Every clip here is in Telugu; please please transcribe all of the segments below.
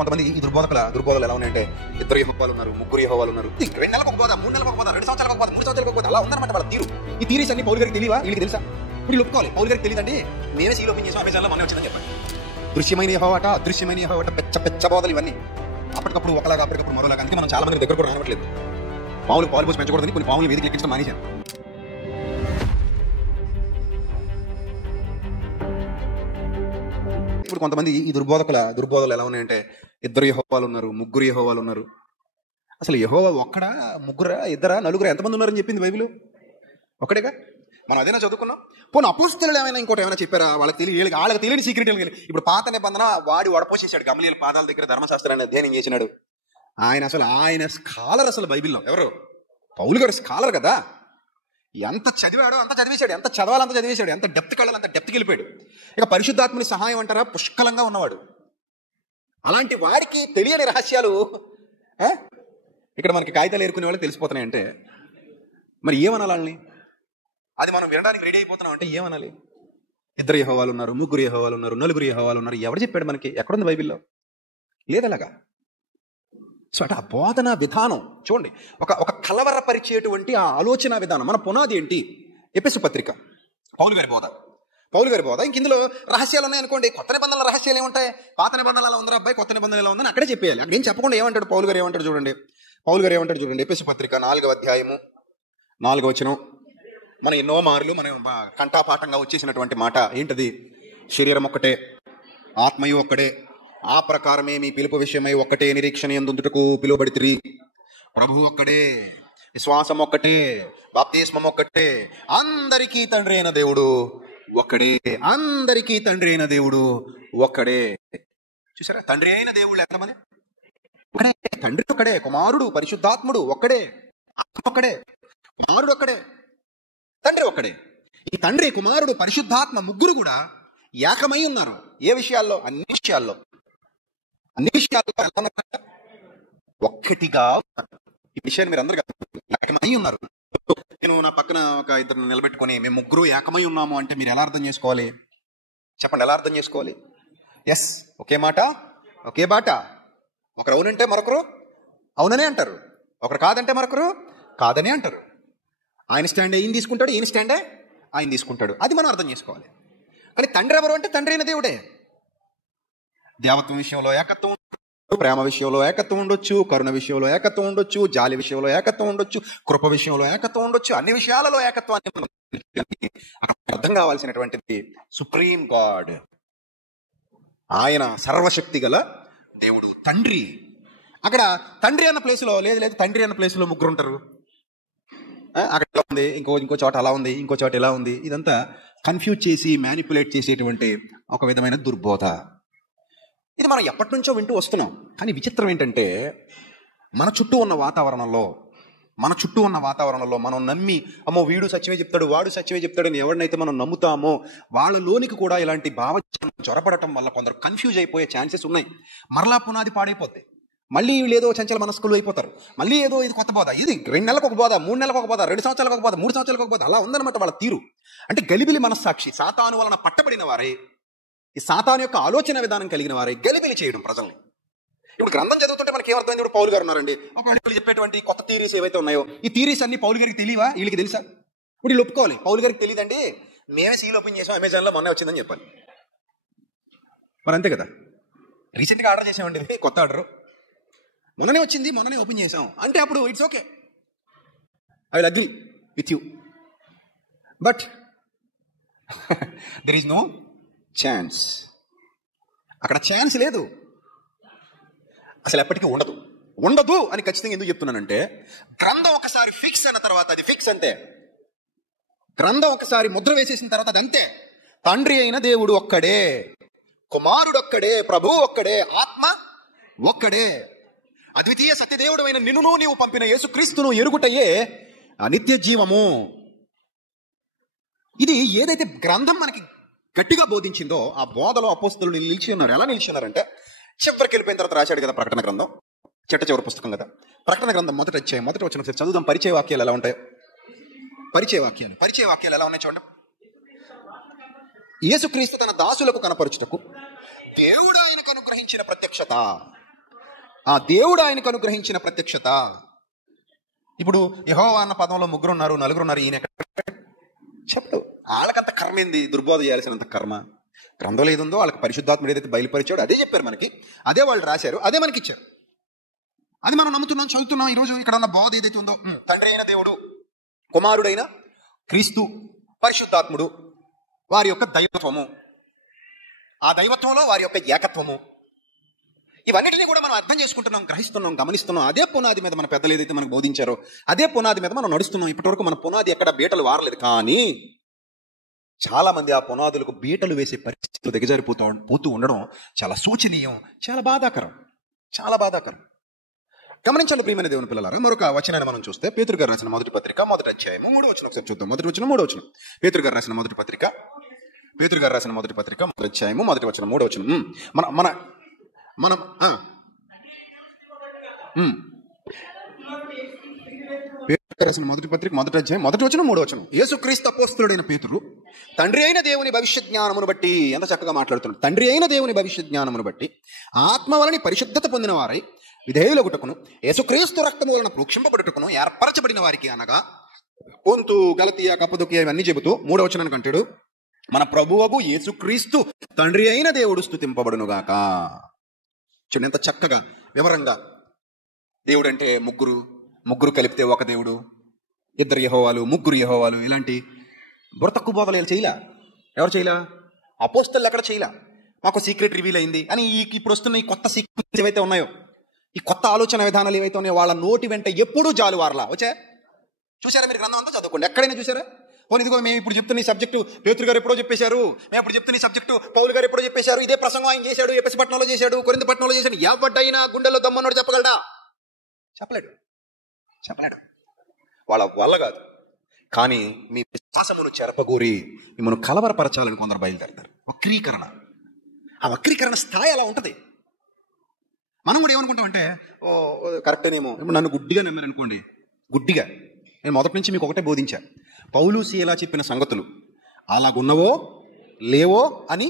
కొంతమంది ఈ దుర్బోధలు ఎలా ఉన్నాయంటే, 2 యెహోవాలు ఉన్నారు, 3 యెహోవాలు ఉన్నారు, 2 నెలలకు ఒక బోధ, 3 నెలలకు ఒక బోధ, 2 సంవత్సరాలకు ఒక బోధ, 3 సంవత్సరాలకు ఒక బోధ, అలా ఉందన్నమాట వాళ్ళ తీరు. ఈ థీరీస్ అన్ని పౌలు గారికి తెలియవా? వీళ్ళకి తెలుసా? ఇప్పుడు ఒప్పుకోవాలి, పౌలు గారికి తెలియదండి, మేమే సీల్ ఓపెన్ చేసాం, అమెజాన్లో మొన్న వచ్చిందని చెప్పండి. దృశ్యమైన యెహోవాట, అదృశ్యమైన యెహోవాట, పెచ్చ బోధలు ఇవన్నీ అప్పటికప్పుడు ఒకలాగా, అప్పటికప్పుడు మరోలాగా. అందుకే మనం చాలా మంది దగ్గర కూడా రావట్లేదు. పాలు పోసి పెంచకూడదని కొన్ని పాములు వేదిక ఎక్కించడం మానేశాను. ఇప్పుడు కొంతమంది ఈ దుర్బోధలు ఎలా ఉన్నాయంటే, 2 యెహోవాలు ఉన్నారు, 3 యెహోవాలు ఉన్నారు. అసలు యెహోవా ఒక్కడా, 3, 2, 4 ఎంతమంది ఉన్నారని చెప్పింది బైబిల్? ఒక్కడేగా. మనం అదేనా చదువుకున్నాం? పోనీ అపోస్తలులు ఏమైనా ఇంకోటి ఏమైనా చెప్పారా? వాళ్ళకి తెలియని సీక్రెట్. ఇప్పుడు పాత నిబంధన వాడి వడపోసేసాడు గమలీల పాదాల దగ్గర, ధర్మశాస్త్రాన్ని అధ్యయనం చేసినాడు ఆయన స్కాలర్. అసలు బైబిల్లో ఎవరు? పౌలు గారు స్కాలర్ కదా. ఎంత చదివాడో అంత చదివేశాడు, ఎంత చదవాలంత చదివేశాడు, ఎంత డెప్త్కి వెళ్ళాలి అంత డెప్త్కి వెళ్ళిపోయాడు. ఇక పరిశుద్ధాత్మని సహాయం అంటారా, పుష్కలంగా ఉన్నవాడు. అలాంటి వాడికి తెలియని రహస్యాలు ఇక్కడ మనకి కాగితాలు ఏరుకునే వాళ్ళకి తెలిసిపోతున్నాయంటే మరి ఏమనాలని? అది మనం వినడానికి రెడీ అయిపోతున్నాం అంటే ఏమనాలి? 2 యెహోవాలు ఉన్నారు, 3 యెహోవాలు ఉన్నారు, 4 యెహోవాలు ఉన్నారు. ఎవరు చెప్పాడు మనకి? ఎక్కడుంది బైబిల్లో? లేదలాగా. సో అటు ఆ బోధన విధానం చూడండి, ఒక కలవరపరిచేటువంటి ఆ ఆలోచన విధానం. మన పునాది ఏంటి? ఎఫెసు పత్రిక, పౌలు గారి బోధ. ఇంక ఇందులో రహస్యాలు ఉన్నాయనుకోండి. కొత్త నిబంధనల రహస్యాలు ఏముంటాయి? పాత నిబంధనలు అలా ఉందరా అబ్బాయి, కొత్త నిబంధనలు ఎలా ఉందని అక్కడే చెప్పేయాలి. అక్కడ ఏం చెప్పకుండా ఏమంటాడు పౌలు గారు? ఏమంటాడు చూడండి. ఎఫెసు పత్రిక 4వ అధ్యాయము 4వ వచనం. మనం ఎన్నో మార్లు మనం కంఠాపాఠంగా వచ్చేసినటువంటి మాట ఏంటది? శరీరం ఒక్కటే, ఆత్మయు ఒక్కడే, ఆ ప్రకారమే మీ పిలుపు విషయమై ఒక్కటే నిరీక్షణ యందుండుటకు పిలువబడితిరి. ప్రభువు ఒక్కడే, విశ్వాసం ఒక్కటే, బాప్తిస్మం ఒక్కటే, అందరికీ తండ్రి అయిన దేవుడు ఒక్కడే. చూసారా? తండ్రి అయిన దేవుళ్ళు ఎంతమంది? ఒక్కడే. తండ్రి ఒక్కడే, కుమారుడు, పరిశుద్ధాత్ముడు ఒక్కడే, ఆత్మ ఒక్కడే, కుమారుడు ఒక్కడే, తండ్రి ఒక్కడే. ఈ తండ్రి, కుమారుడు, పరిశుద్ధాత్మ 3 కూడా ఏకమై ఉన్నారు. ఏ విషయాల్లో? అన్ని విషయాల్లో ఒక్కటిగా. ఈ విషయాన్ని మీరు అందరూ ఏకమై ఉన్నారు. నేను నా పక్కన ఒక 2 నిలబెట్టుకొని మేము 3 ఏకమై ఉన్నాము అంటే మీరు ఎలా అర్థం చేసుకోవాలి? చెప్పండి, ఎలా అర్థం చేసుకోవాలి? ఎస్, ఒకే మాట, ఒకే బాట. ఒకరు అవునంటే మరొకరు అవుననే అంటారు, ఒకరు కాదంటే మరొకరు కాదనే అంటారు. ఆయన స్టాండ్ ఈయన తీసుకుంటాడు, ఈయన స్టాండే ఆయన తీసుకుంటాడు. అది మనం అర్థం చేసుకోవాలి. కానీ తండ్రి ఎవరు అంటే తండ్రి అయిన దేవుడే. దేవత్వం విషయంలో ఏకత్వం, ప్రేమ విషయంలో ఏకత్వం ఉండొచ్చు, కరుణ విషయంలో ఏకత్వం ఉండొచ్చు, జాలి విషయంలో ఏకత్వం ఉండొచ్చు, కృప విషయంలో ఏకత్వం ఉండొచ్చు. అన్ని విషయాలలో ఏకత్వాన్ని అక్కడ అర్థం కావాల్సినటువంటిది సుప్రీం గాడ్. ఆయన సర్వశక్తి గల దేవుడు, తండ్రి. అక్కడ తండ్రి అన్న ప్లేస్లో లేదు, తండ్రి అన్న ప్లేస్లో 3 ఉంటారు. అక్కడ ఎలా ఉంది, ఇంకో చోట అలా ఉంది, ఇంకో చోట ఎలా ఉంది. ఇదంతా కన్ఫ్యూజ్ చేసి మ్యానిపులేట్ చేసేటువంటి ఒక విధమైన దుర్బోధ. ఇది మనం ఎప్పటి నుంచో వింటూ వస్తున్నాం. కానీ విచిత్రం ఏంటంటే మన చుట్టూ ఉన్న వాతావరణంలో మనం నమ్మి, అమ్మో వీడు సత్యమే చెప్తాడు, వాడు సత్యమే చెప్తాడని ఎవరినైతే మనం నమ్ముతామో వాళ్ళలోనికి కూడా ఇలాంటి భావజాలం చొరబడటం వల్ల కొందరు కన్ఫ్యూజ్ అయిపోయే ఛాన్సెస్ ఉన్నాయి. మరలా పునాది పాడైపోద్ది. మళ్ళీ వీళ్ళు ఏదో చంచల మనస్కులు అయిపోతారు. మళ్ళీ ఏదో ఇది కొత్త బోధ, ఇది 2 నెలలకు ఒక బోధ, 3 నెలలకు ఒక బోధ, 2 సంవత్సరాలకు ఒక బోధ, 3 సంవత్సరాలకు ఒక బోధ. అలా ఉందన్నమాట వాళ్ళ తీరు. అంటే గలిబిలి మనస్సాక్షి, సాతాను వలన పట్టబడిన వారే, ఈ సాతాను యొక్క ఆలోచన విధానం కలిగిన వారే గలిబిలి చేయడం ప్రజల్ని. ఇప్పుడు గ్రంథం చదువుతుంటే మనకి ఏమర్థమైంది? ఇప్పుడు పౌలు గారు ఉన్నారండి, ఒకళ్ళు చెప్పేటువంటి కొత్త థీరీస్ ఏవైతే ఉన్నాయో, ఈ థీరీస్ అన్ని పౌలు గారికి తెలియవా? వీళ్ళకి తెలుసా? ఇప్పుడు వీళ్ళు ఒప్పుకోవాలి, పౌలు గారికి తెలియదండి, మేమే సీల్ ఓపెన్ చేసాం, అమెజాన్లో మొన్న వచ్చిందని చెప్పాలి. మరి అంతే కదా. రీసెంట్గా ఆర్డర్ చేసామండి, కొత్త ఆర్డర్ మొన్ననే వచ్చింది, మొన్ననే ఓపెన్ చేసాం అంటే అప్పుడు it's okay, I will agree with you. But there is no chance. అక్కడ ఛాన్స్ లేదు, అసలు ఎప్పటికీ ఉండదు అని ఖచ్చితంగా ఎందుకు చెప్తున్నానంటే, గ్రంథం ఒకసారి ఫిక్స్ అన్న తర్వాత అది ఫిక్స్ అంతే. గ్రంథం ఒకసారి ముద్ర వేసేసిన తర్వాత అది అంతే. తండ్రి అయిన దేవుడు ఒక్కడే, కుమారుడు ఒక్కడే, ప్రభువు ఒక్కడే, ఆత్మ ఒక్కడే. అద్వితీయ సత్యదేవుడు అయిన నిన్నును నీవు పంపిన యేసుక్రీస్తును ఎరుగుటయే నిత్య జీవము. ఇది ఏదైతే గ్రంథం మనకి గట్టిగా బోధించిందో ఆ బోధలో అపోస్తలులు నిలిచి ఉన్నారు. ఎలా నిలిచి ఉన్నారంటే, చివరికి వెళ్ళిపోయిన తర్వాత రాశాడు కదా ప్రకటన గ్రంథం, చివరి పుస్తకం కదా. ప్రకటన గ్రంథం మొదట వచ్చిన చదువుదాం. పరిచయ వాక్యాలు ఎలా ఉంటాయి? పరిచయ వాక్యాలు ఎలా ఉన్నాయి చూడండి. యేసుక్రీస్తు తన దాసులకు కనపరుచుటకు దేవుడు ఆయనకు అనుగ్రహించిన ప్రత్యక్షత. ఆ దేవుడు ఆయనకు అనుగ్రహించిన ప్రత్యక్షత. ఇప్పుడు యెహోవా అన్న పదంలో 3 ఉన్నారు, 4 ఉన్నారు, ఈయన చెప్పడు. వాళ్ళకంత కర్మ ఏంది? దుర్బోధ చేయాల్సినంత కర్మ. గ్రంథంలో ఏది ఉందో వాళ్ళకి పరిశుద్ధాత్ముడు ఏదైతే బయలుపరిచాడో అదే చెప్పారు మనకి, అదే వాళ్ళు రాశారు, అదే మనకి ఇచ్చారు, అది మనం నమ్ముతున్నాం, చదువుతున్నాం. ఈరోజు ఇక్కడ ఉన్న బోధ ఏదైతే ఉందో, తండ్రి అయిన దేవుడు, కుమారుడైన క్రీస్తు, పరిశుద్ధాత్ముడు, వారి యొక్క దైవత్వము, ఆ దైవత్వంలో వారి యొక్క ఏకత్వము, ఇవన్నిటినీ కూడా మనం అర్థం చేసుకుంటున్నాం, గ్రహిస్తున్నాం, గమనిస్తున్నాం. అదే పునాది మీద మన పెద్దలు ఏదైతే మనకు బోధించారో అదే పునాది మీద మనం నడుస్తున్నాం. ఇప్పటివరకు మన పునాది ఎక్కడ బీటలు వారలేదు. కానీ చాలా మంది ఆ పునాదులకు బీటలు వేసే పరిస్థితులు పోతూ ఉండడం చాలా శోచనీయం, చాలా బాధాకరం, చాలా బాధాకరం. గమనించాలి ప్రియమైన దేవుని పిల్లలారా. మరొక వచనాన్ని మనం చూస్తే పేతురు గారు రాసిన మొదటి పత్రిక 1వ అధ్యాయం 3వ వచనం ఒకసారి చూద్దాం. 3వ వచనం పేతురు గారు రాసిన మొదటి పత్రిక 1వ అధ్యాయం 1వ వచనం 3వ వచనం. మనం పేతురు రాసిన మొదటి పత్రిక 1వ అధ్యాయం 1వ వచనం 3వ వచనం. యేసుక్రీస్తు అపోస్తలుడైన పేతురు తండ్రి అయిన దేవుని భవిష్య జ్ఞానమును బట్టి, ఎంత చక్కగా మాట్లాడుతున్నాడు, తండ్రి అయిన దేవుని భవిష్య జ్ఞానమును బట్టి ఆత్మ వలని పరిశుద్ధత పొందిన వారై విధేయులగుటకును యేసుక్రీస్తు రక్తము వలన ప్రోక్షింపబడుటకును ఏర్పరచబడిన వారికి, అనగా పొంతు, గలతీయ, కప్పదొకియ ఇవన్నీ చెబుతూ 3వ వచనానికి అంటాడు, మన ప్రభువగు యేసుక్రీస్తు తండ్రి అయిన దేవుడు స్తుతింపబడునుగాక. చూడండి ఎంత చక్కగా వివరంగా. దేవుడు అంటే ముగ్గురు కలిపితే ఒక దేవుడు, 2 యెహోవాలు, 3 యెహోవాలు, ఇలాంటి బుర్రతక్కు బోధలు చేయలే. ఎవరు చేయలే? అపోస్తలు ఎక్కడ చేయలే. మాకు సీక్రెట్ రివీల్ అయింది అని ఇప్పుడు వస్తున్న ఈ కొత్త సీక్రెట్స్ ఏవైతే ఉన్నాయో, ఈ కొత్త ఆలోచన విధానాలు ఏవైతే ఉన్నాయో, వాళ్ళ నోటి వెంట ఎప్పుడూ జాలువారలా వచ్చా. చూసారా మీరు? గ్రంథం అంతా చదువుకోండి, ఎక్కడైనా చూసారా? పోనీ ఇదిగో మేము ఇప్పుడు చెప్తున్న ఈ సబ్జెక్టు పేతురు గారు ఎప్పుడో చెప్పేశారు, మేము ఇప్పుడు చెప్తున్న ఈ సబ్జెక్టు పౌలు గారు ఎప్పుడో చెప్పేశారు, ఇదే ప్రసంగం ఆయన చేశాడు, ఎపిసపట్నంలో చేశాడు, కొరింథపట్నంలో చేశాడు. ఎవడైనా గుండెల్లో దమ్మన్నాడు చెప్పగలడా? చెప్పలేడు. వాళ్ళ వల్ల కాదు. కానీ మీ విశ్వాసమును చెరపగోరి మిమ్మల్ని కలవరపరచాలని కొందరు బయలుదేరతారు. వక్రీకరణ. ఆ వక్రీకరణ స్థాయి అలా ఉంటుంది. మనం కూడా ఏమనుకుంటామంటే, ఓ కరెక్టేనేమో. ఇప్పుడు నన్ను గుడ్డిగా నమ్మారు అనుకోండి, గుడ్డిగా. నేను మొదటి నుంచి మీకు ఒకటే బోధించా, పౌలు సీలా చెప్పిన సంగతులు అలాగున్నవో లేవో అని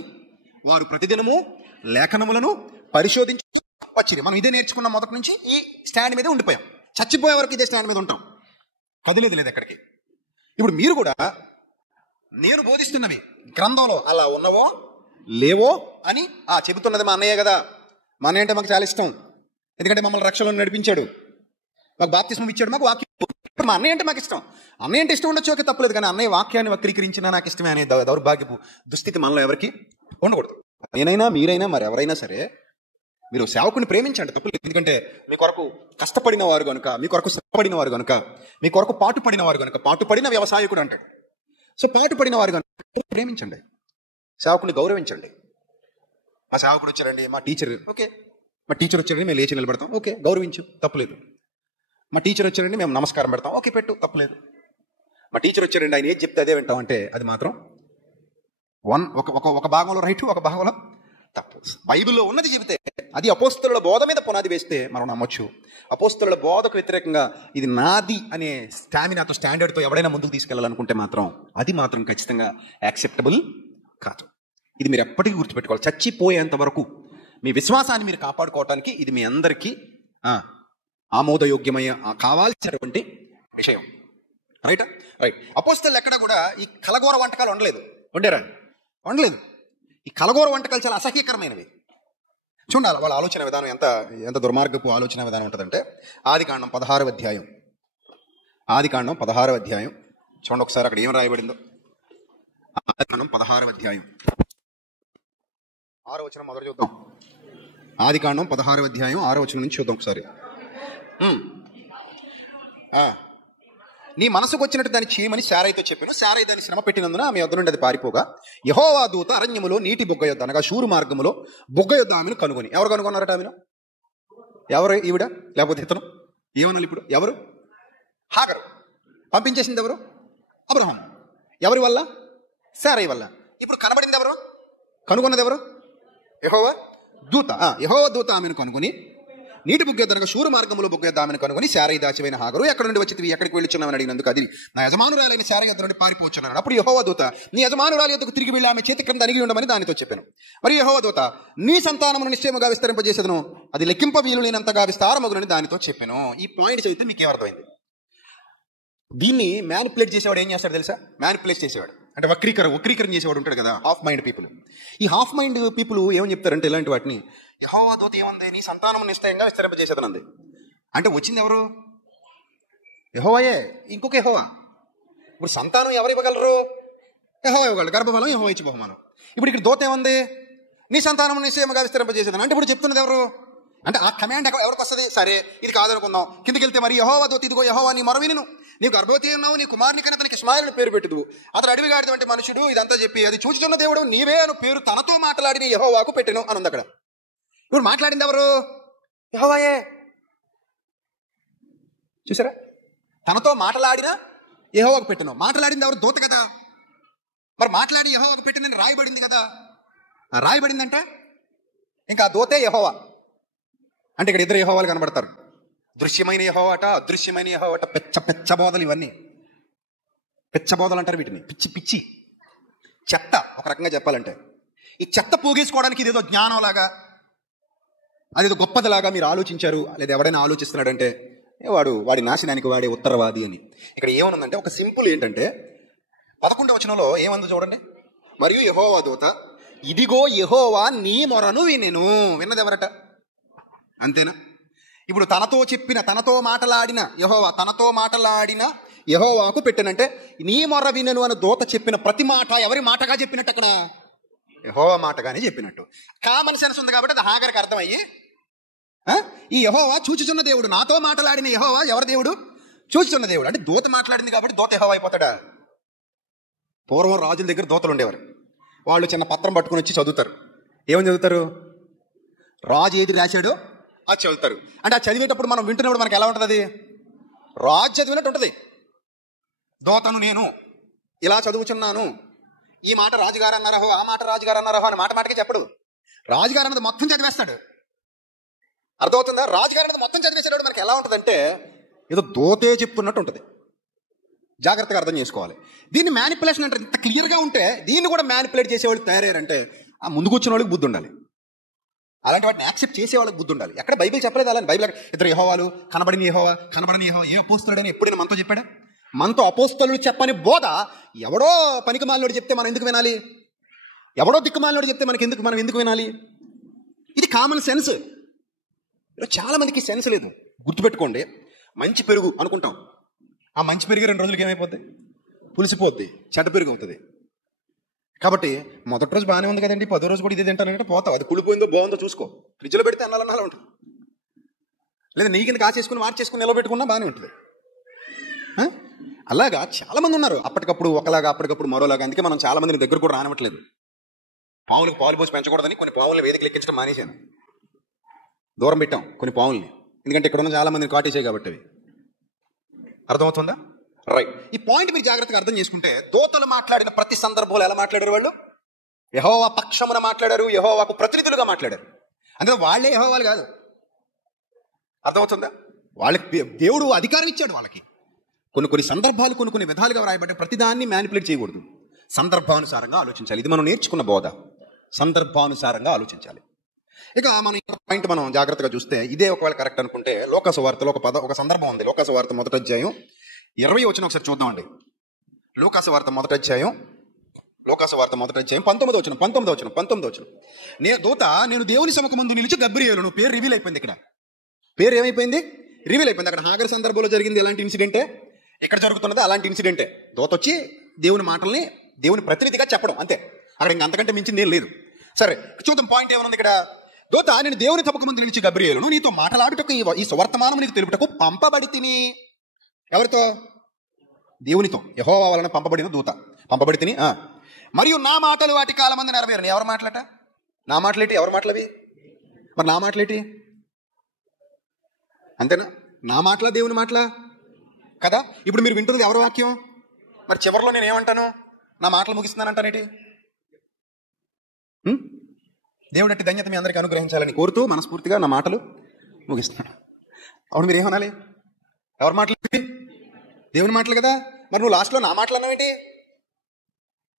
వారు ప్రతిదినము లేఖనములను పరిశోధించి వచ్చింది. మనం ఇదే నేర్చుకున్న మొదటి నుంచి ఈ స్టాండ్ మీద ఉండిపోయాం. చచ్చిపోయే వరకు ఇదే స్టాండ్ మీద ఉంటాం, కదిలేదు లేదు ఎక్కడికి. ఇప్పుడు మీరు కూడా నేను బోధిస్తున్నవి గ్రంథంలో అలా ఉన్నవో లేవో అని చెబుతున్నది మా అన్నయ్య కదా. మా అన్నయ్య అంటే మాకు చాలా ఇష్టం, ఎందుకంటే మమ్మల్ని రక్షణలో నడిపించాడు, మాకు బాప్తిస్మం ఇచ్చాడు, మాకు వాక్యం. మా అన్నయ్య అంటే మాకు ఇష్టం. అన్నయ్య అంటే ఇష్టం ఉండొచ్చు, ఓకే, తప్పలేదు. కానీ అన్నయ్య వాక్యాన్ని వక్రీకరించినా నాకు ఇష్టమే అనే దౌర్భాగ్యపు దుస్థితి మనలో ఎవరికి ఉండకూడదు. నేనైనా మీరైనా మరి ఎవరైనా సరే మీరు సేవకుని ప్రేమించండి, తప్పలేదు. ఎందుకంటే మీ కొరకు కష్టపడిన వారు కనుక, మీ కొరకు శ్రమపడిన వారు కనుక, మీ కొరకు పాటుపడిన వారు కనుక, పాటుపడిన వ్యవసాయకుడు అంటాడు. సో పాటుపడిన వారు కనుక ప్రేమించండి, సేవకుని గౌరవించండి. మా సేవకుడు వచ్చారండి, మా టీచర్, ఓకే, మా టీచర్ వచ్చారండి మేము లేచి నిలబడతాం, ఓకే, గౌరవించు, తప్పులేదు. మా టీచర్ వచ్చారండి మేము నమస్కారం పెడతాం, ఓకే, పెట్టు, తప్పులేదు. మా టీచర్ వచ్చారండి ఆయన ఏది చెప్తే అదే వింటాం అంటే అది మాత్రం ఒక భాగంలో రైట్, ఒక భాగంలో తప్పు. బైబిల్లో ఉన్నది చెబితే అది అపోస్తలుల బోధ మీద పునాది వేస్తే మనం నమ్మొచ్చు. అపోస్తలుల బోధకు వ్యతిరేకంగా ఇది నాది అనే స్టామినాతో, స్టాండర్డ్తో ఎవడైనా ముందుకు తీసుకెళ్లాలనుకుంటే మాత్రం అది మాత్రం ఖచ్చితంగా యాక్సెప్టబుల్ కాదు. ఇది మీరు ఎప్పటికీ గుర్తుపెట్టుకోవాలి. చచ్చిపోయేంత వరకు మీ విశ్వాసాన్ని మీరు కాపాడుకోవటానికి ఇది మీ అందరికీ ఆమోదయోగ్యమైన కావాల్సినటువంటి విషయం. రైట్. అపోస్తలు ఎక్కడ కూడా ఈ కలగూర వంటకాలు వండలేదు. ఈ కలగూర వంటకాలు చాలా అసహ్యకరమైనవి. చూడాలి వాళ్ళ ఆలోచన విధానం ఎంత దుర్మార్గపు ఆలోచన విధానం ఉంటుందంటే, ఆదికాండం 16వ అధ్యాయం చూడండి ఒకసారి, అక్కడ ఏం రాయబడిందో. ఆదికాండం 16వ అధ్యాయం 6వ వచనం మొదలు చూద్దాం. ఆదికాండం 16వ అధ్యాయం 6వ వచనం నుంచి చూద్దాం ఒకసారి. నీ మనసుకు వచ్చినట్టు దాన్ని చేయమని శారైతో చెప్పాను. శారై దాన్ని శ్రమ పెట్టినందున ఆమె యొద్ద నుండి అది పారిపోగా యెహోవా దూత అరణ్యములో నీటి బొగ్గ యొద్ద, అనగా షూరు మార్గములో బొగ్గ యొద్ద ఆమెను కనుగొని. ఎవరు కనుగొన్నారట ఆమెను? ఎవరు? ఈవిడ లేకపోతే ఇతను? ఏమనాలి ఇప్పుడు? ఎవరు? హాగరు. పంపించేసింది ఎవరు? అబ్రహాం. ఎవరి వల్ల? శారై వల్ల. ఇప్పుడు కనబడింది ఎవరు? కనుగొన్నది ఎవరు? యెహోవా దూత. యెహోవా దూత ఆమెను కనుగొని నీటి బుగ్గెద్దనగా శూరు మార్గంలో బుగ్గెద్దామని కనుగొని శారై దాచివైన హాగరు ఎక్కడ నుండి వచ్చితివి, ఎక్కడికి వెళ్ళుచున్నామని అడిగినందుకు అది నా యజమానురాలైన శారై యొద్ద నుండి పారిపోవచ్చున్నాను. అప్పుడు యెహోవా దూత, నీ యజమానురాలి యొద్దకు తిరిగి వెళ్ళి ఆమె చేతి క్రింద అణిగి ఉండమని దానితో చెప్పాను. మరి యెహోవా దూత, నీ సంతానమును నిశ్చయముగా విస్తరింపజేసేదను, అది లెక్కింప వీలులేనంతగా విస్తారమగునని దానితో చెప్పాను. ఈ పాయింట్ చదివితే మీకు ఏమర్థమైంది? దీన్ని మ్యానిపులేట్ చేసేవాడు ఏం చేస్తాడు తెలుసా? మ్యానిపులేట్ చేసేవాడు అంటే వక్రీకరణ చేసేవాడు ఉంటాడు కదా, హాఫ్ మైండ్ పీపుల్. ఈ హాఫ్ మైండ్ పీపుల్ ఏమని చెప్తారంటే ఇలాంటి వాటిని, యెహోవా దూత ఏముంది, నీ సంతానం నిశ్చయంగా విస్తరింపజేసేదనంది. అంటే వచ్చింది ఎవరు? యెహోవాయే. ఇంకొక యెహోవా. ఇప్పుడు సంతానం ఎవరు ఇవ్వగలరు? యెహోవా ఇవ్వగలరు. గర్భఫలం యెహోవా ఇచ్చి బహుమానం. ఇప్పుడు ఇక్కడ దూత ఏముంది, నీ సంతానం నిశ్చయముగా విస్తరింపజేసేదని. అంటే ఇప్పుడు చెప్తున్నది ఎవరు? అంటే ఆ కమాండ్ ఎవరికి వస్తుంది? సరే ఇది కాదనుకుందాం, కిందకి వెళ్తే మరి యెహోవా దూత, ఇదిగో యెహోవా నీ మొరవిను, నీకు గర్భవతి ఉన్నావు, నీ కుమారుని కన్నా అతనికి ఇష్మాయేలును పేరు పెట్టుదువు, అతడు అడవిగాడిటువంటి మనుషుడు, ఇదంతా చెప్పి అది చూచుచున్న దేవుడు నీవే అను పేరు తనతో మాట్లాడిన యెహోవాకు పెట్టెను అని ఉంది అక్కడ. ఇప్పుడు మాట్లాడింది ఎవరు? యెహోవాయే. చూసారా? తనతో మాట్లాడిన యెహోవాకు పెట్టెను. మాట్లాడింది ఎవరు? దూత కదా. మరి మాట్లాడి యెహోవాకు పెట్టిందని రాయబడింది కదా. రాయబడిందంట ఇంకా ఆ దూతే యెహోవా. అంటే ఇక్కడ ఇద్దరు యెహోవాలు కనబడతారు. దృశ్యమైన యెహోవాట, అదృశ్యమైన యెహోవాట. పెచ్చ బోధలు ఇవన్నీ. పెచ్చ బోధలు అంటారు వీటిని. పిచ్చి పిచ్చి చెత్త ఒక రకంగా చెప్పాలంటే. ఈ చెత్త పోగేసుకోవడానికి ఇదేదో జ్ఞానంలాగా, అదేదో గొప్పదిలాగా మీరు ఆలోచించారు, లేదా ఎవడైనా ఆలోచిస్తున్నాడంటే వాడి నాశనానికి వాడే ఉత్తరవాది అని. ఇక్కడ ఏమనుందంటే ఒక సింపుల్ ఏంటంటే 11వ వచనంలో ఏమందో చూడండి. మరియు యెహోవా దూత, ఇదిగో యెహోవా నీ మొరను వినెను. విన్నది ఎవరట? అంతేనా? ఇప్పుడు తనతో మాట్లాడిన యెహోవా, తనతో మాట్లాడిన యెహోవాకు పెట్టానంటే నీ మొర వినెను అని దూత చెప్పిన ప్రతి మాట ఎవరి మాటగా చెప్పినట్టు? అక్కడ యెహోవా మాటగానే చెప్పినట్టు. కామన్ సెన్స్ ఉంది కాబట్టి అది హాగర్కి అర్థమయ్యి, ఈ యెహోవా చూచుచున్న దేవుడు, నాతో మాట్లాడిన యెహోవా ఎవరి దేవుడు? చూచుచున్న దేవుడు. అంటే దూత మాట్లాడింది కాబట్టి దూత యెహోవా అయిపోతాడా? పూర్వం రాజుల దగ్గర దూతలు ఉండేవారు. వాళ్ళు చిన్న పత్రం పట్టుకుని వచ్చి చదువుతారు. ఏమని చదువుతారు? రాజు ఏది రాశాడో అది చదువుతారు. అంటే ఆ చదివేటప్పుడు మనం వింటున్నప్పుడు మనకి ఎలా ఉంటుంది? అది రాజు చదివినట్టు ఉంటుంది. దూతను నేను ఇలా చదువుచున్నాను, ఈ మాట రాజుగారు అన్నారహో, ఆ మాట రాజుగారు అన్నారహో అని మాటకే చెప్పడు. రాజుగారు అన్నది మొత్తం చదివేస్తాడు. అర్థమవుతుందా? రాజుగారు అన్నది మొత్తం చదివేసేవాడు మనకి ఎలా ఉంటుందంటే ఏదో దూతే చెప్తున్నట్టు ఉంటుంది. జాగ్రత్తగా అర్థం చేసుకోవాలి. దీన్ని మ్యానిపులేషన్ అంటే ఇంత క్లియర్గా ఉంటే దీన్ని కూడా మ్యానిపులేట్ చేసేవాళ్ళు తయారయ్యారంటే ఆ ముందుకు వచ్చిన వాళ్ళకి బుద్ధి ఉండాలి. అలాంటి వాటిని యాక్సెప్ట్ చేసే వాళ్ళకి బుద్ధి ఉండాలి. ఎక్కడ బైబిల్ చెప్పలేదు అలా. బైబిల్ ఇద్దరు యెహోవాలు, కనబడిన యెహోవా, ఏ అపోస్తలుడని ఎప్పుడైనా మనతో చెప్పాడా? మనతో అపోస్తలుడు చెప్పని బోధ ఎవడో పనికిమాలినోడు చెప్తే మనం ఎందుకు వినాలి? ఎవడో దిక్కుమాలినోడు చెప్తే మనం ఎందుకు వినాలి? ఇది కామన్ సెన్స్. చాలా మందికి సెన్స్ లేదు. గుర్తుపెట్టుకోండి, మంచి పెరుగు అనుకుంటాం. ఆ మంచి పెరుగు 2 రోజులకి ఏమైపోద్ది? పులిసిపోద్ది, చెడ్డ పెరుగు అవుతుంది. కాబట్టి మొదటి రోజు బాగానే ఉంది కదండి, 10వ రోజు కూడా ఇదే తింటానంటే పోతావు. అది కుళ్ళిపోయిందో బాగుందో చూసుకో. ఫ్రిడ్జ్లో పెడితే అన్నాలన్నా ఉంటుంది, లేదా నీ కింద కాచేసుకుని మార్చేసుకుని నిలబెట్టుకున్నా బాగానే ఉంటుంది. అలాగా చాలా మంది ఉన్నారు. అప్పటికప్పుడు ఒకలాగా, అప్పటికప్పుడు మరోలాగా. అందుకే మనం చాలా మందిని దగ్గర కూడా రానివ్వట్లేదు. పావులకు పాలు పోసి పెంచకూడదని కొన్ని పావులను వేదికలు ఎక్కించడం మానేశాను. దూరం పెట్టాం కొన్ని పావుల్ని, ఎందుకంటే ఇక్కడ ఉన్న చాలా మందిని కాటేసాయి కాబట్టి. అవి అర్థమవుతుందా? రైట్. ఈ పాయింట్ మీరు జాగ్రత్తగా అర్థం చేసుకుంటే, దూతలు మాట్లాడిన ప్రతి సందర్భంలో ఎలా మాట్లాడారు? వాళ్ళు యెహోవా పక్షమున మాట్లాడారు, యెహోవాకు ప్రతినిధులుగా మాట్లాడారు. అంటే వాళ్ళే యెహోవాలు కాదు. అర్థమవుతుందా? వాళ్ళకి దేవుడు అధికారం ఇచ్చాడు. వాళ్ళకి కొన్ని సందర్భాలు కొన్ని విధాలుగా వ్రాయబడ్డ ప్రతిదాన్ని మ్యానిపులేట్ చేయకూడదు. సందర్భానుసారంగా ఆలోచించాలి. ఇది మనం నేర్చుకున్న బోధ. సందర్భానుసారంగా ఆలోచించాలి. ఇక మనం పాయింట్ మనం జాగ్రత్తగా చూస్తే ఇదే ఒకవేళ కరెక్ట్ అనుకుంటే, లోకాసు వార్తలో ఒక సందర్భం ఉంది. లోకాసు వార్త 1వ అధ్యాయం 20 వచనం ఒకసారి చూద్దామండి. లోకాసు వార్త 1వ అధ్యాయం 19వ వచనం. నేను దేవుని సముఖమందు నిలిచి గబ్రియేలును. పేరు రివీల్ అయిపోయింది. ఇక్కడ పేరు ఏమైపోయింది? రివీల్ అయిపోయింది. అక్కడ హాగర్ సందర్భంలో జరిగింది ఎలాంటి ఇన్సిడెంటే, ఇక్కడ జరుగుతున్నది అలాంటి ఇన్సిడెంటే. దూత వచ్చి దేవుని మాటల్ని దేవుని ప్రతినిధిగా చెప్పడం, అంతే. అక్కడ ఇంకా అంతకంటే మించింది ఏం లేదు. సరే చూద్దాం పాయింట్ ఏమనుంది ఇక్కడ. దూత, నేను దేవుని సముఖమందు నిలిచి గబ్రియేలును, నీతో మాట్లాడుటకు ఈ సువర్తమానం నీకు తెలుపుటకు పంపబడి తిని. ఎవరితో? దేవునితో, యెహోవా వలన పంపబడిన దూత. పంపబడి తిని. మరియు నా మాటలు వాటి కాలమందు నెరవేరని. ఎవరు మాటలట? నా మాటలేటి? ఎవరు మాటలవి? మరి నా మాటలేటి? అంతేనా? నా మాటలా దేవుని మాటలా కదా? ఇప్పుడు మీరు వింటున్నది ఎవరి వాక్యం? మరి చివరిలో నేను ఏమంటాను? నా మాటలు ముగిస్తున్నానంటానేటి? దేవుడు అట్టి ధన్యత మీ అందరికీ అనుగ్రహించాలని కోరుతూ మనస్ఫూర్తిగా నా మాటలు ముగిస్తున్నాను. అవును, మీరు ఏమనాలి? ఎవరి మాటలు? దేవుని మాటలు కదా. మరి నువ్వు లాస్ట్లో నా మాటలు అన్నావేంటి?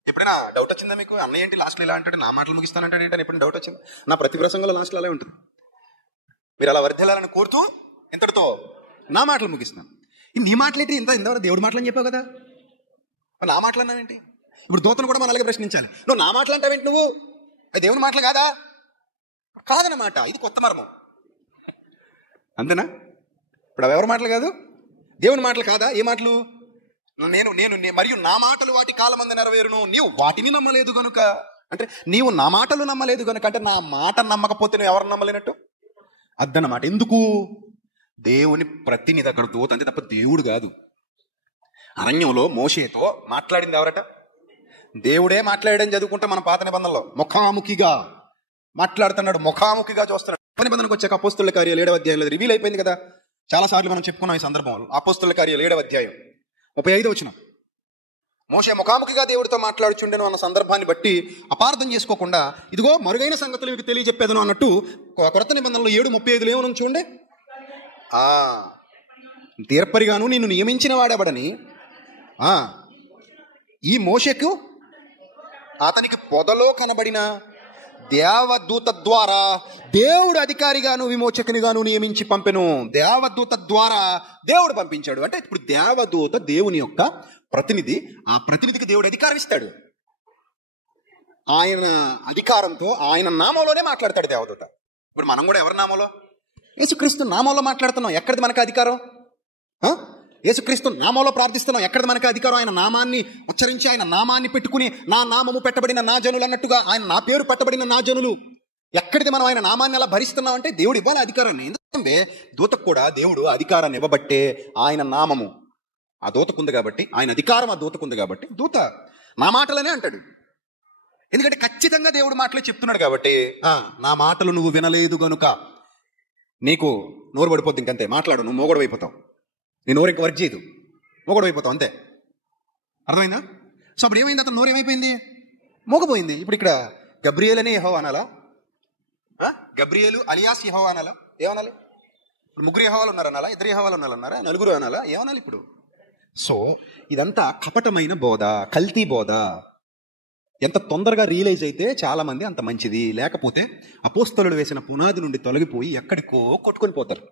ఎప్పుడైనా డౌట్ వచ్చిందా మీకు? అన్నయ్య ఏంటి లాస్ట్లో ఇలా అంటాడు, నా మాటలు ముగిస్తానంటాడు ఏంటని ఎప్పుడైనా డౌట్ వచ్చింది? నా ప్రతి ప్రసంగంలో లాస్ట్లో అలా ఉంటుంది. మీరు అలా వర్ధిల్లాలని కోరుతూ ఎంతటితో నా మాటలు ముగిస్తున్నాను. నీ మాటలేంటి? ఇంతవరకు దేవుడి మాటలని చెప్పావు కదా, నా మాటలు అన్నావేంటి? ఇప్పుడు దూతను కూడా మనం అలాగే ప్రశ్నించాలి. నువ్వు నా మాటలు అంటావేంటి? నువ్వు అది దేవుని మాటలు కాదా? కాదన్నమాట. ఇది కొత్త మర్మం. అంతేనా? ఇప్పుడు అవి ఎవరి మాటలు కాదు, దేవుని మాటలు కాదా? ఏ మాటలు? నేను మరియు నా మాటలు వాటి కాలమందు నెరవేరును, నీవు వాటిని నమ్మలేదు గనుక. అంటే నీవు నా మాటలు నమ్మలేదు గనుక, అంటే నా మాట నమ్మకపోతే నువ్వు ఎవరు నమ్మలేనట్టు అద్దన్నమాట. ఎందుకు? దేవుని ప్రతినిధి అక్కడ దూత అంతే తప్ప దేవుడు కాదు. అరణ్యంలో మోషేతో మాట్లాడింది ఎవరట? దేవుడే మాట్లాడని చదువుకుంటే మన పాత నిబంధనలో ముఖాముఖిగా మాట్లాడుతున్నాడు, ముఖాముఖిగా చూస్తున్నాడు. పాత నిబంధనకు వచ్చాక అపోస్తుల కార్యాలు 7వ అధ్యాయంలో రివీల్ అయిపోయింది కదా. చాలాసార్లు మనం చెప్పుకున్నాం ఈ సందర్భంలో. అపోస్తుల కార్యాలు 7వ అధ్యాయం 35వ వచనం. మోషే ముఖాముఖిగా దేవుడితో మాట్లాడుచుండెను అన్న సందర్భాన్ని బట్టి అపార్థం చేసుకోకుండా, ఇదిగో మరుగైన సంగతులు మీకు తెలియజెప్పేదను అన్నట్టు కొత్త నిబంధనలో 7:35 ఏమని చూడండి. తీర్పరిగాను నిన్ను నియమించిన వాడెవడని, ఈ మోషేకు అతనికి పొదలో కనబడిన దేవదూత ద్వారా దేవుడు అధికారిగాను విమోచకునిగాను నియమించి పంపెను. దేవదూత ద్వారా దేవుడు పంపించాడు. అంటే ఇప్పుడు దేవదూత దేవుని యొక్క ప్రతినిధి. ఆ ప్రతినిధికి దేవుడు అధికారం ఇస్తాడు. ఆయన అధికారంతో ఆయన నామంలోనే మాట్లాడతాడు దేవదూత. ఇప్పుడు మనం కూడా ఎవరి నామంలో? యేసుక్రీస్తు నామంలో మాట్లాడుతున్నాం. ఎక్కడిది మనకు అధికారం? యేసుక్రీస్తు నామంలో ప్రార్థిస్తున్నాం. ఎక్కడిది మనకు అధికారం? ఆయన నామాన్ని ఉచ్చరించి, ఆయన నామాన్ని పెట్టుకుని, నా నామము పెట్టబడిన నా జనులు అన్నట్టుగా, ఆయన నా పేరు పెట్టబడిన నా జనులు. ఎక్కడిది మనం ఆయన నామాన్ని అలా భరిస్తున్నాం అంటే దేవుడు ఇవ్వాలి అధికారాన్ని. ఎందుకంటే దూతకు కూడా దేవుడు అధికారాన్ని ఇవ్వబట్టే ఆయన నామము ఆ దూతకుంది కాబట్టి, ఆయన అధికారం ఆ దూతకుంది కాబట్టి దూత నా మాటలనే అంటాడు. ఎందుకంటే ఖచ్చితంగా దేవుడు మాటలే చెప్తున్నాడు కాబట్టి. నా మాటలు నువ్వు వినలేదు గనుక నీకు నోరు పడిపోద్ది, ఇంకంతే. మాట్లాడు, నువ్వు మోగొడవ అయిపోతావు. నీ నోరు ఇంక వర్క్ చేయదు, మోగొడవ అయిపోతావు, అంతే. అర్థమైందా? సో అప్పుడు ఏమైంది? అతను నోరు ఏమైపోయింది? మోగపోయింది. ఇప్పుడు ఇక్కడ గబ్రియేల్ అనే యెహోవా అనాలా? గబ్రియేలు అలియాస్ యెహోవా అనాలా? ఏమనాలి? ఇప్పుడు 3 యెహోవాలు ఉన్నారనాలా? 2 యెహోవాలు ఉన్నారన్నారా? 4 అనాలా? ఏమనాలి ఇప్పుడు? సో ఇదంతా కపటమైన బోధ, కల్తీ బోధ. ఎంత తొందరగా రియలైజ్ అయితే చాలా మంది అంత మంచిది. లేకపోతే అపోస్తలుడు వేసిన పునాది నుండి తొలగిపోయి ఎక్కడికో కొట్టుకొని పోతారు.